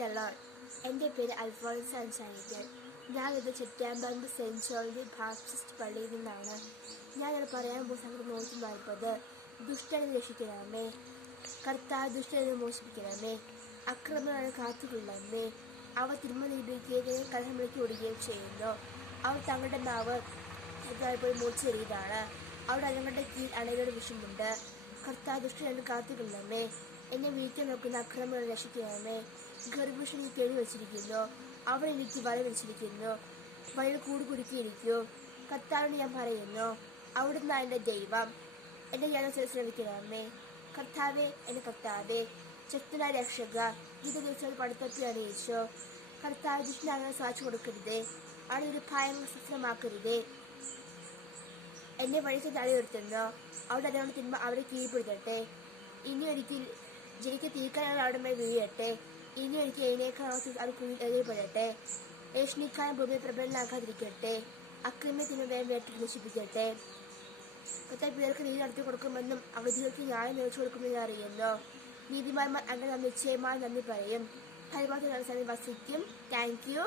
Praise the Lord. എൻ്റെ പേര് അൽഫോൺസ് അൻസാനിക്കൽ. ഞാനിത് ചെറ്റാമ്പറമ്പ് സെൻറ്റ് ജോർജ് ബാപ്റ്റിസ്റ്റ് പള്ളിയിൽ നിന്നാണ്. ഞാനിത് പറയാൻ പോകുന്ന സംഗതി 140. ദുഷ്ടനെ രക്ഷിക്കണമേ. കർത്താവ് ദുഷ്ടനെ മോചിപ്പിക്കണമേ. അക്രമങ്ങളെ കാത്തുകൊള്ളണമേ. അവർ തിന്മ നിരൂപിക്കുകയും കലഹം ഓടുകയും ചെയ്യുന്നു. അവർ തങ്ങളുടെ നാവ് പോയി മൂർച്ചേറിയതാണ്. അവിടെ അതുങ്ങളുടെ കീഴിൽ അണയുടെ വിഷമുണ്ട്. കർത്താവ് ദുഷ്ടനെ കാത്തുകൊള്ളണമേ. എന്നെ വീട്ടിൽ നോക്കുന്ന അക്രമങ്ങളെ രക്ഷിക്കണമേ. ഗർഭിണി കെണി വെച്ചിരിക്കുന്നു. അവർ എനിക്ക് വല വിരിച്ചിരിക്കുന്നു. വയൽ കൂട് കുടുക്കിയിരിക്കൂ. കർത്താവിന് ഞാൻ പറയുന്നു, അവിടുന്ന് എൻ്റെ ദൈവം. എന്നെ ഞാൻ ശ്രമിക്കണമേ. കർത്താവേ, എന്റെ കർത്താവേ, ശക്തനായ രക്ഷക, ഇത് ദിവസം പഠിത്തത്തിൽ അറിയിച്ചു. കർത്താവ് ദുഷ്ടനെ സാധിച്ചു കൊടുക്കരുതേ. അവിടെ ഒരു ഭയങ്കര ശസ്ത്രമാക്കരുതേ. എന്നെ വഴിച്ച് തലയുയർത്തുന്നു. അവിടെ അതുകൊണ്ട് തിന്മ അവരെ കീഴ്പ്പെടുത്തട്ടെ. ഇനി ഒരിക്കൽ ജനിക്ക് തീർക്കാനുള്ള അവിടെ മേൽ വീഴട്ടെ. ഇനി ഒരിക്കൽ എഴുന്നേക്കാൻ അത് കുഴിയിൽ എതിർപ്പെടട്ടെ. ഏഷ്ണിക്കാരൻ ഭൂമിയെ പ്രബലനാക്കാതിരിക്കട്ടെ. അക്രമത്തിന് വേഗം വേട്ട നശിപ്പിക്കട്ടെ. കർത്താവ് പിള്ളേർക്ക് നീതി നടത്തി കൊടുക്കുമെന്നും അഗതികൾക്ക് ന്യായം നേടിച്ചു കൊടുക്കുമെന്ന് അറിയുന്നു. നീതിമാന്മാർ അങ്ങനെ നിശ്ചയമായി നന്ദി പറയും. പരിപാടി വസിക്കും. Thank you.